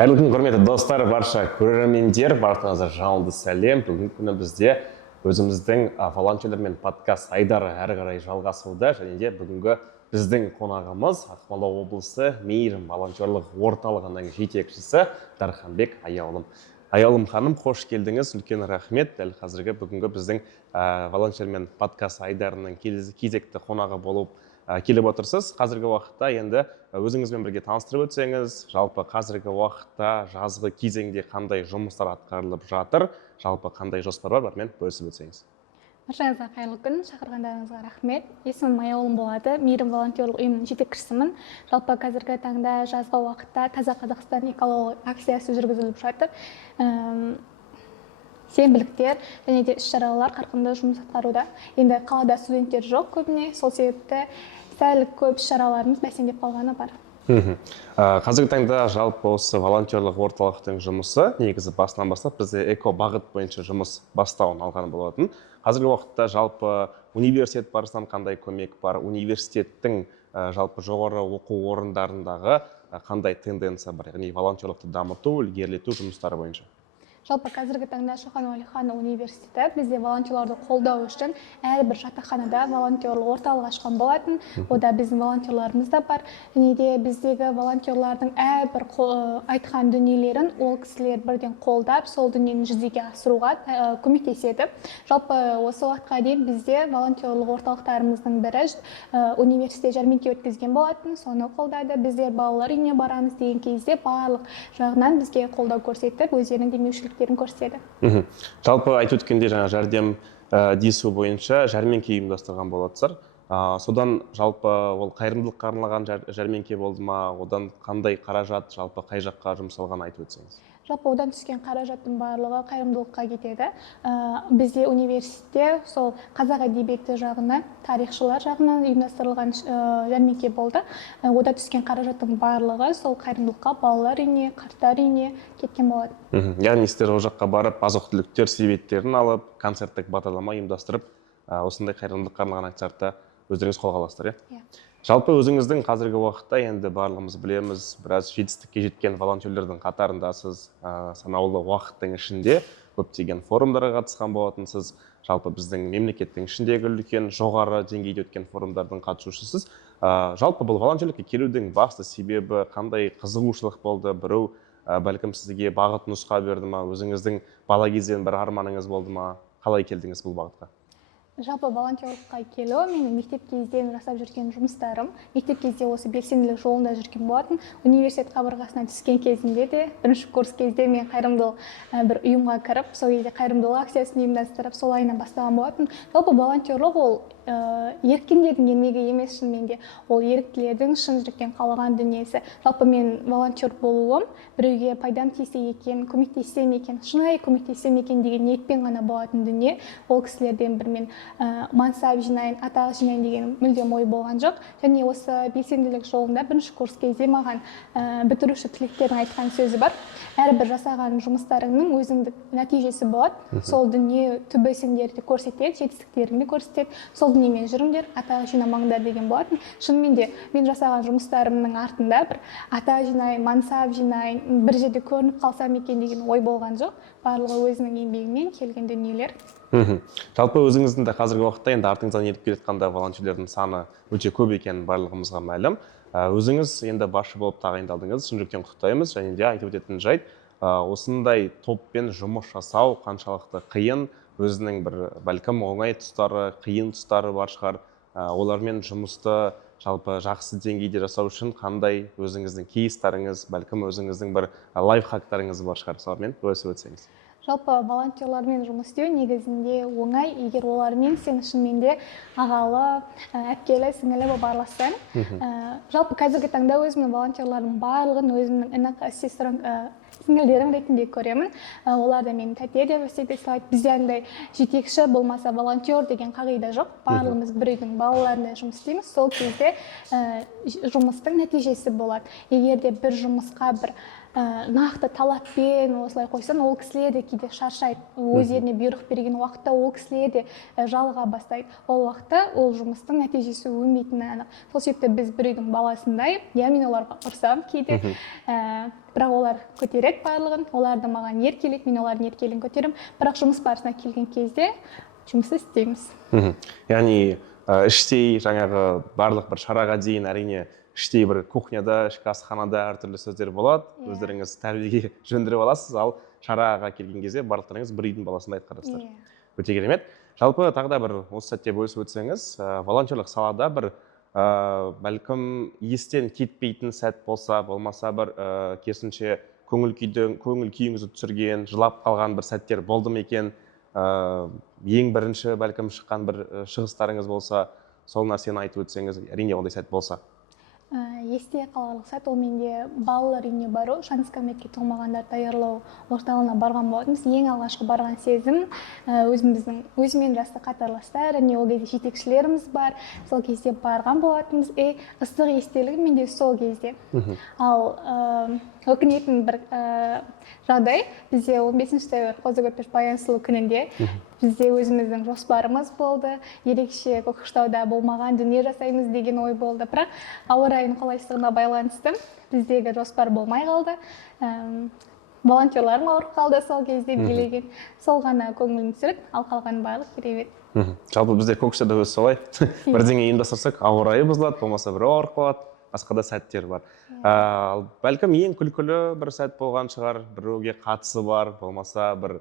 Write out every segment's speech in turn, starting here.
Қайырлы күн, құрметті достар, барша көрермендер, баршаңызға жалынды сәлем. Бүгінгі күні бізде өзіміздің волонтерлермен подкаст айдары әрі қарай жалғасуда, және де бүгінгі біздің қонағымыз Ақмола облысы Мейірім волонтерлық орталығының жетекшісі Дарханбек Аяулым. Аяулым ханым, қош келдіңіз, үлкен рахмет. Дәл қазіргі бүгінгі біздің волонтерлермен подкаст айдарының кезекті қонағы болып келіп отырсыз. Қазіргі уақытта енді өзіңізбен бірге таныстырып өтсеңіз, жалпы қазіргі уақытта жазғы кезеңде қандай жұмыстар атқарылып жатыр, жалпы қандай жоспар бар, бармен бөлісіп өтсеңіз. Баршаңызға қайырлы күн, шақырғандарыңызға рахмет. Есімім Аяулым болады, Мейірім волонтерлік ұйымының жетекшісімін. Жалпы қазіргі таңда жазғы уақытта Таза Қазақстан экологиялық акциясы жүргізіліп жатыр. Сенбіліктер және де іс-шаралар қарқынды жұмыс атқаруда. Енді қалада студенттер жоқ көбіне, сол себепті сәл көп іс-шараларымыз бәсеңдеп қалғаны бар. Қазіргі таңда жалпы осы волонтерлық орталықтың жұмысы негізі басынан бастап бізде эко бағыт бойынша жұмыс бастауын алған болатын. Қазіргі уақытта жалпы университет барысынан қандай көмек бар, университеттің жалпы жоғары оқу орындарындағы қандай тенденция бар, яғни волонтерлықты дамыту, ілгерілету жұмыстары бойынша. Жалпы қазіргі таңда Шоқан Уәлиханов университеті бізде волонтерларды қолдау үшін әрбір жатақханада волонтерлық орталық ашқан болатын. Ода біздің волонтерларымыз да бар. Және де біздегі волонтерлардың әрбір айтқан дүниелерін ол кісілер бірден қолдап, сол дүниені жүзеге асыруға көмектеседі. Жалпы осы уақытқа дейін бізде волонтерлық орталықтарымыздың бірі университет жәрмеңке өткізген болатын. Соны қолдады. Біздер балалар үйіне барамыз деген кезде барлық жағынан бізге қолдау көрсетіп, өздерінің демеушіліктерін көрсетеді. Жалпы айтып өткенде жаңа жәрдем десу бойынша жәрмеңке ұйымдастырған болатсыздар. Содан жалпы ол қайырымдылыққа арналған жәрмеңке болды ма, одан қандай қаражат жалпы қай жаққа жұмсалған айтып өтсеңіз. Жалпы одан түскен қаражаттың барлығы қайырымдылыққа кетеді. Бізде университетте сол қазақ әдебиеті жағынан, тарихшылар жағынан ұйымдастырылған жәрмеңке болды. Ода түскен қаражаттың барлығы сол қайырымдылыққа, балалар үйіне, қарттар үйіне кеткен болады. Яғни сіздер ол жаққа барып, азық-түліктер себеттерін алып, концерттік бағдарлама ұйымдастырып, осындай қайырымдылыққа арналған акцияларды өздеріңіз қолға аласыздар, иә? Жалпы өзіңіздің қазіргі уақытта енді барлығымыз білеміз, біраз жетістікке жеткен волонтерлердің қатарындасыз, санаулы уақыттың ішінде көптеген форумдарға қатысқан болатынсыз. Жалпы біздің мемлекеттің ішіндегі үлкен жоғары деңгейде өткен форумдардың қатысушысыз. Жалпы бұл волонтерлікке келудің басты себебі қандай қызығушылық болды? Біреу бәлкім сізге бағыт нұсқа берді ма? Өзіңіздің бала кезден бір арманыңыз болды ма? Қалай келдіңіз бұл бағытқа? Жалпы волонтерлыққа келу менің мектеп кезден жасап жүрген жұмыстарым. Мектеп кезде осы белсенділік жолында жүрген болатын. Университет қабырғасына түскен кезімде де, бірінші курс кезде мен қайырымдылық бір ұйымға кіріп, сол кезде қайырымдылық акциясын ұйымдастырып, сол айынан бастаған болатын. Жалпы волонтерлық ол еріктілердің еңбегі емес, шынымен де ол еріктілердің шын жүректен қалаған дүниесі. Жалпы мен волонтер болуым біреуге пайдам тисе екен, көмектессем екен, шынайы көмектессем екен деген ниетпен ғана болатын дүние. Ол кісілерден бір мен мансап жинайын, атақ жинайын деген мүлдем ой болған жоқ. Және осы белсенділік жолында бірінші курс кезде маған бітіруші түлектердің айтқан сөзі бар. Әрбір жасаған жұмыстарыңның өзіндік нәтижесі болады. Сол дүние түбі сендерді көрсетеді, жетістіктеріңді көрсетеді. Сол дүниемен жүріңдер, атақ жинамаңдар деген болатын. Шынымен де мен жасаған жұмыстарымның артында бір атақ жинайын, мансап жинайын, бір жерде көрініп қалсам екен деген ой болған жоқ. Барлығы өзінің еңбегімен келген дүниелер. Жалпы өзіңіздің де қазіргі уақытта енді артыңыздан еріп келе жатқан волонтерлердің саны өте көп екенін барлығымызға мәлім. Өзіңіз енді басшы болып тағайындалдыңыз, шын жүректен құттықтаймыз. Және де айтып өтетін жайт, осындай топпен жұмыс жасау қаншалықты қиын, өзінің бір бәлкім оңай тұстары, қиын тұстары бар шығар. Олармен жұмысты жалпы жақсы деңгейде жасау үшін қандай өзіңіздің кейстарыңыз, бәлкім өзіңіздің бір лайфхактарыңыз бар шығар, солармен бөлісіп өтсеңіз. Жалпы волонтерлармен жұмыс істеу негізінде оңай, егер олармен сен шынымен де ағалы, әпкелі, сіңілі болып аралассаң. Жалпы қазіргі таңда өзімнің волонтерлардың барлығын өзімнің інік сіңілдерім ретінде көремін. Олар да менің тәте деп есептейді. Бізде андай жетекші болмаса волонтер деген қағида жоқ. Барлығымыз бір үйдің балаларында жұмыс істейміз. Сол кезде жұмыстың нәтижесі болады. Егер де бір жұмысқа бір нақты талаппен осылай қойсан, ол кісілер де кейде шаршайды. Өздеріне бұйрық берген уақытта ол кісілер де жалыға бастайды. Ол уақытта ол жұмыстың нәтижесі өнбейтіні анық. Сол себепті біз бір үйдің баласындай, мен оларға ұрсам кейде, бірақ олар көтереді барлығын, оларды маған еркелейді, мен олардың еркелігін көтеремін, бірақ жұмыс барысына келген кезде жұмысты істейміз. Яғни іштей жаңағы барлық бір шараға дейін әрине іштей бір кухняда, ішкі асханада әртүрлі сөздер болады, өздеріңіз тәрбиеге жөндіріп аласыз, ал шараға келген кезде барлықтарыңыз бір үйдің баласындай атқарасыздар. Өте керемет. Жалпы тағы да бір осы сәтте бөлісіп өтсеңіз, волонтерлік салада бір бәлкім естен кетпейтін сәт болса, болмаса бір керісінше көңіл күйіңізді түсірген, жылап қалған бір сәттер болды ма екен? Ең бірінші бәлкім шыққан бір шығыстарыңыз болса, сол нәрсені айтып өтсеңіз, әрине ондай сәт болса. Есте қаларлық сәт, ол менде балалар үйіне бару, Шанская мектепке толмағандар даярлау орталығына барған болатынбыз. Ең алғашқы барған сезім өзімен жасты қатарластар, және ол кезде жетекшілеріміз бар, сол кезде барған болатынбыз. Ыстық естелігім менде сол кезде. Ал өкінетін бір жағдай, бізде 15-ші сәуір Қозы-Көрпеш Баян сұлу күнінде бізде өзіміздің жоспарымыз болды. Ерекше Көкшетауда болмаған дүние жасаймыз деген ой болды. Бірақ ауа райының қолайсыздығына байланысты біздегі жоспар болмай қалды. Волонтерларым ауырып қалды сол кезде билеген. Сол ғана көңілім түсірді, ал қалған барлық керемет. Жалпы бізде Көкшетауда өзі солай. Бірдеңе ұйымдастырсақ, ауа райы бұзылады, болмаса біреу ауырып қалады. Басқа да сәттер бар. Бәлкім ең күлкілі бір сәт болған шығар, біреуге қатысы бар, болмаса бір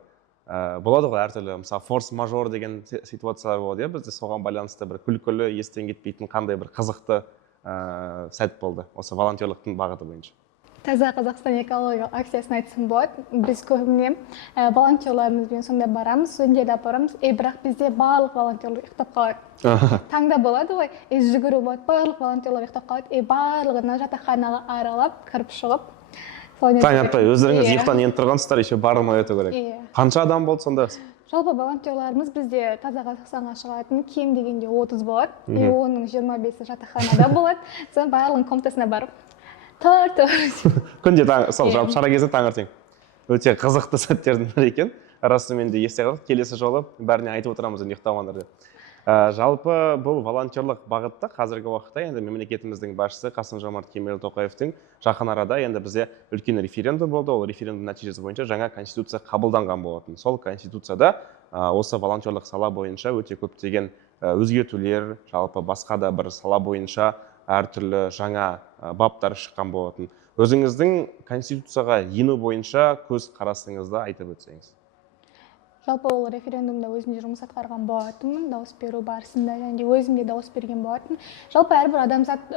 болады ғой әртүрлі, мысалы форс-мажор деген ситуациялар болады, бізде соған байланысты бір күлкілі, естен кетпейтін қандай бір қызықты сәт болды осы волонтерлықтың бағыты бойынша. Таза Қазақстан экологиялық акциясын айтсам болады. Біз көбіне волонтерларымызбен сонда барамыз, студенттерді апарамыз, бірақ бізде барлық волонтерлар ұйықтап қалады. Таңда болады ғой, жүгіру болады, барлық волонтерлар ұйықтап қалады, барлығына жатақханаға аралап, кіріп шығып. Таң атпай, өздеріңіз ұйықтан енді тұрғансыздар, еще бармай өту керек. Қанша адам болды сонда? Жалпы волонтерларымыз бізде Таза Қазақстанға шығатын кем дегенде 30 болады, оның 25-і жатақханада болады, соң барлығын комнатасына барып күнде шара кезде таңертең өте қызықты сәттердің бірі екен. Расымен де есте қалдық, келесі жолы бәріне айтып отырамыз ұйықтамаңдар деп. Жалпы бұл волонтерлық бағытта қазіргі уақытта енді мемлекетіміздің басшысы Қасым-Жомарт Кемелұлы Тоқаевтың жақын арада енді бізде үлкен референдум болды. Ол референдум нәтижесі бойынша жаңа конституция қабылданған болатын. Сол конституцияда осы волонтерлық сала бойынша өте көптеген өзгертулер, жалпы басқа да бір сала бойынша әртүрлі жаңа баптар шыққан болатын. Өзіңіздің конституцияға ену бойынша көз қарасыңызды айтып өтсеңіз. Жалпы ол референдумда өзімде жұмыс атқарған болатынмын, дауыс беру барысында, және өзімде дауыс берген болатын. Жалпы әрбір адамзат,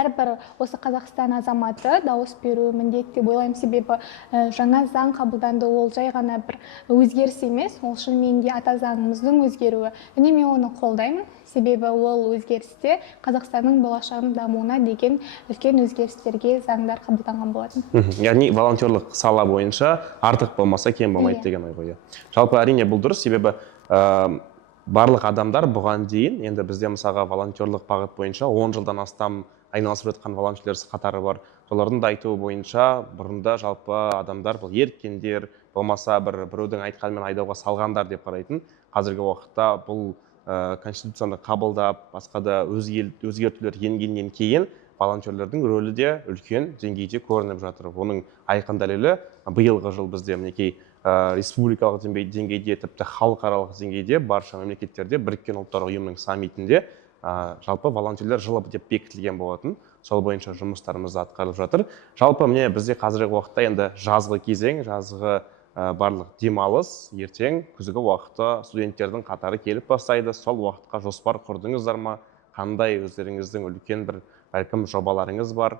әрбір осы Қазақстан азаматы дауыс беру міндетті деп ойлаймын, себебі жаңа заң қабылданды, ол жай ғана бір өзгеріс емес, ол шынымен де ата заңымыздың өзгеруі. Және мен оны қолдаймын, себебі ол өзгерісте Қазақстанның болашағының дамуына деген үлкен өзгерістерге заңдар қабылданған болатын. Яғни волонтерлық сала бойынша артық болмаса кем болмайды деген ой ғой. Жалпы әрине бұл дұрыс, себебі барлық адамдар бұған дейін, енді бізде мысалға волонтерлық бағыт бойынша 10 жылдан астам айналысып жатқан волонтерлер қатары бар. Солардың да айтуы бойынша бұрында жалпы адамдар бұл еріккендер, болмаса біреудің айтқанымен айдауға салғандар деп қарайтын. Қазіргі уақытта бұл конституцияны қабылдап, басқа да өзгертулер енгеннен кейін волонтерлердің рөлі де үлкен деңгейде көрініп жатыр. Оның айқын дәлелі биылғы жыл бізде мінекей республикалық деңгейде, тіпті халықаралық деңгейде барша мемлекеттерде Біріккен ұлттар ұйымының саммитінде жалпы волонтерлер жылы деп бекітілген болатын. Сол бойынша жұмыстарымыз атқарылып жатыр. Жалпы міне бізде қазіргі уақытта енді жазғы кезең, жазғы барлық демалыс, ертең күзгі уақытта студенттердің қатары келіп бастайды. Сол уақытқа жоспар құрдыңыздар ма? Қандай өздеріңіздің үлкен бір бәлкім жобаларыңыз бар?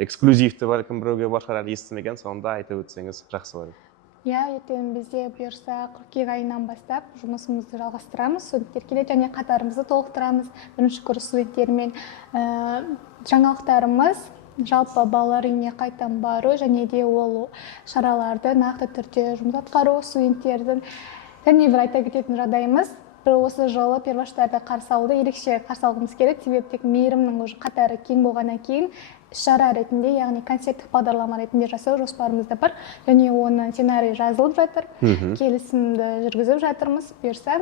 Эксклюзивті бәлкім біреуге бар шығар, әлі естімеген, сонда айтып өтсеңіз жақсы болады. Ертең бізде бұйырса қыркүйек айынан бастап жұмысымызды жалғастырамыз, студенттер келеді және қатарымызды толықтырамыз. Бірінші курс студенттерімен жаңалықтарымыз жалпы балалар үйіне қайтадан бару және де ол шараларды нақты түрде жұмыс атқару студенттердің. Және бір айта кететін жағдайымыз, бірақ осы жолы перваштарды қарсы алуды ерекше қарсы алғымыз келеді, себебі тек мейірімнің уже қатары кең болғаннан кейін іс-шара ретінде, яғни концерттік бағдарлама ретінде жасау жоспарымызда бар, және оның сценарийі жазылып жатыр, келісімді жүргізіп жатырмыз, бұйырса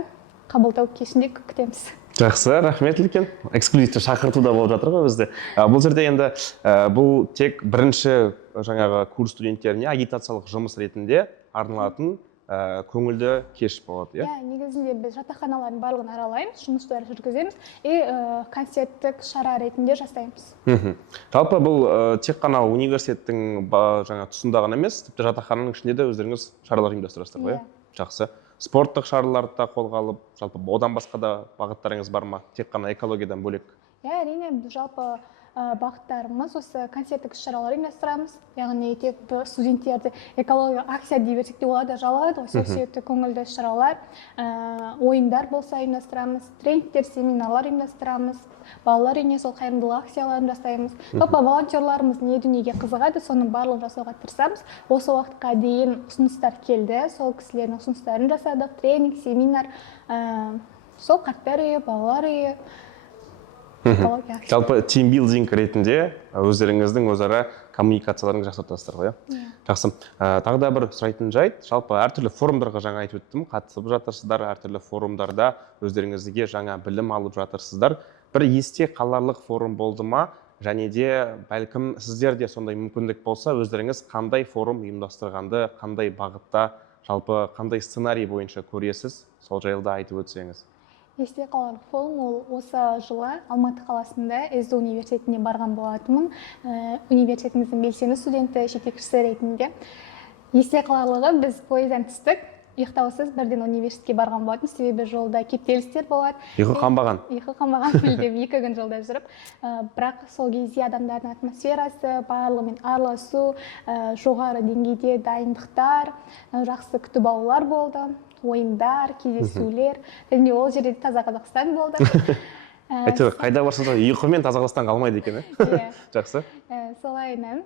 қабылдау кешінде күтеміз. Жақсы, рахмет үлкен. Эксклюзивті шақырту да болып жатыр ғой бізде. Бұл жерде енді бұл тек бірінші жаңағы курс студенттеріне агитациялық жұмыс ретінде арналатын көңілді кеш болады, иә? Негізінде біз жатақханалардың барлығын аралаймыз, жұмыстарды жүргіземіз и концерттік шара ретінде жасаймыз. Жалпы бұл тек қана университеттің жаңа тұсында ғана емес, тіпті жатақхананың ішінде де өздеріңіз шаралар ұйымдастырасыздар ғой, иә? Жақсы. Спорттық шараларды да қолға алып, жалпы одан басқа да бағыттарыңыз бар ма? Тек қана экологиядан бөлек? Әрине, жалпы бағыттарымыз осы концерттік іс-шаралар ұйымдастырамыз, яғни тек студенттерді экология акция десек те олар жалғайды ғой, сол себепті көңілді іс-шаралар, ойындар болса ұйымдастырамыз, тренингтер, семинарлар ұйымдастырамыз, балалар үйіне сол қайырымдылық акцияларын жасаймыз. Жалпы волонтерларымыз не дүниеге қызығады, соның барлығын жасауға тырысамыз. Осы уақытқа дейін ұсыныстар келді, сол кісілердің ұсыныстарын жасадық, тренинг, семинар, сол қарттар үйі, балалар үйі. Жалпы тимбилдинг ретінде өздеріңіздің өзара коммуникацияларыңызды жақсартасыздар ғой, иә? Жақсы. Тағы да бір сұрайтын жайт, жалпы әртүрлі форумдарға жаңа айтып өттім, қатысып жатырсыздар, әртүрлі форумдарда өздеріңізге жаңа білім алып жатырсыздар. Бір есте қаларлық форум болды ма, және де бәлкім сіздерде сондай мүмкіндік болса, өздеріңіз қандай форум ұйымдастырғанды, қандай бағытта, жалпы қандай сценарий бойынша көресіз, сол жайлы айтып өтсеңіз. Есте қаларлық форум ол осы жылы Алматы қаласында СДУ университетіне барған болатынмын. Университетіміздің белсенді студенті, жетекшісі ретінде. Есте қаларлығы біз пойыздан түстік, ұйықтаусыз бірден университетке барған болатын, себебі жолда кептелістер болады. Ұйқы қанбаған? Ұйқы қанбаған мүлдем 2 күн жолда жүріп, бірақ сол кезде адамдардың атмосферасы, барлығымен араласу, жоғары деңгейде дайындықтар, жақсы күтіп алулар болды. Ойындар, кездесулер, және ол жерде таза Қазақстан болды. Әйтеуір, қайда барсаңыз ұйқы мен таза Қазақстан қалмайды екен, иә? Жақсы. Солайынан,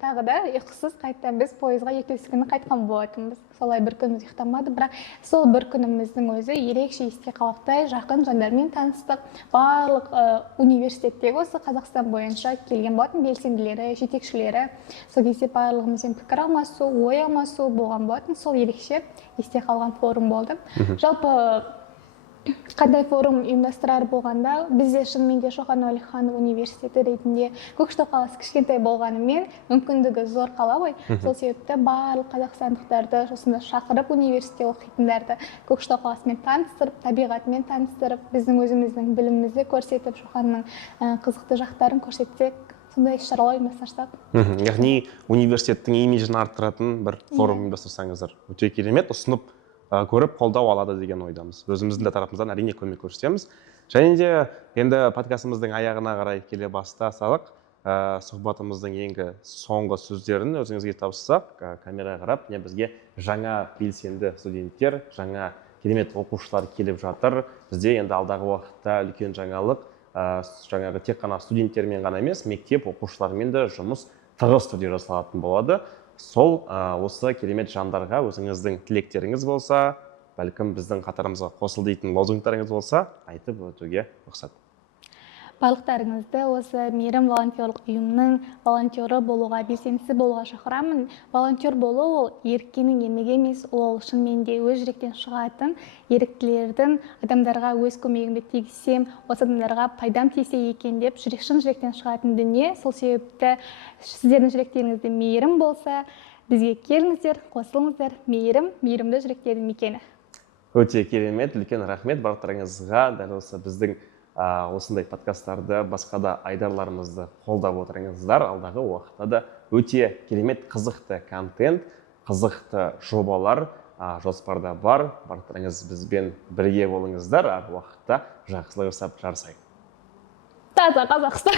тағы да ұйқысыз қайттан біз пойызға ертесі күні қайтқан болатынбыз. Солай бір күніміз ұйықтамады, бірақ сол бір күніміздің өзі ерекше есте қалақтай жақын жандармен таныстық. Барлық университеттегі осы Қазақстан бойынша келген болатын белсенділері, жетекшілері. Сол кезде барлығымызбен пікір алмасу, ой алмасу болған болатын. Сол ерекше есте қалған форум болды. Жалпы қандай форум ұйымдастырар болғанда, бізде шынымен де Шоқан Уәлиханов университеті ретінде Көкшетау қаласы кішкентай болғанымен мүмкіндігі зор қала ғой. Сол себепті барлық қазақстандықтарды осында шақырып университетте оқитындарды Көкшетау қаласымен таныстырып, табиғатымен таныстырып, біздің өзіміздің білімімізді көрсетіп, Шоқанның қызықты жақтарын көрсетсек, сондай іс-шаралар ұйымдастырсақ. Яғни университеттің имиджін арттыратын бір форум ұйымдастырсаңыздар, өте керемет, ұсынып көріп қолдау алады деген ойдамыз. Өзіміздің де тарапымыздан әрине көмек көрсетеміз. Және де енді подкастымыздың аяғына қарай келе бастасақ, сұхбатымыздың ең соңғы сөздерін өзіңізге тапсырсақ, камераға қарап, бізге жаңа белсенді студенттер, жаңа керемет оқушылар келіп жатыр. Бізде енді алдағы уақытта үлкен жаңалық, жаңағы тек қана студенттермен ғана емес, мектеп оқушыларымен де жұмыс тығыз түрде жасалатын болады. Сол осы керемет жандарға өзіңіздің тілектеріңіз болса, бәлкім біздің қатарымызға қосыл дейтін лозунгтарыңыз болса, айтып өтуге рұқсат. Барлықтарыңызды осы мейірім волонтерлық ұйымның волонтері болуға, белсендісі болуға шақырамын. Волонтер болу ол еріккеннің ермегі емес, ол шынымен де өз жүректен шығатын еріктілердің адамдарға өз көмегімді тигізсем, осы адамдарға пайдам тисе екен деп шын жүректен шығатын дүние. Сол себепті сіздердің жүректеріңізде мейірім болса, бізге келіңіздер, қосылыңыздар. Мейірімді жүректердің мекені. Өте керемет, үлкен рахмет барлықтарыңызға. Дәл осы біздің осындай подкасттарды, басқа да айдарларымызды қолдап отырыңыздар. Алдағы уақытта да өте керемет қызықты контент, қызықты жобалар жоспарда бар. Барлықтарыңыз бізбен бірге болыңыздар. Әр уақытта жақсылық жасап жарысайық. Таза Қазақстан.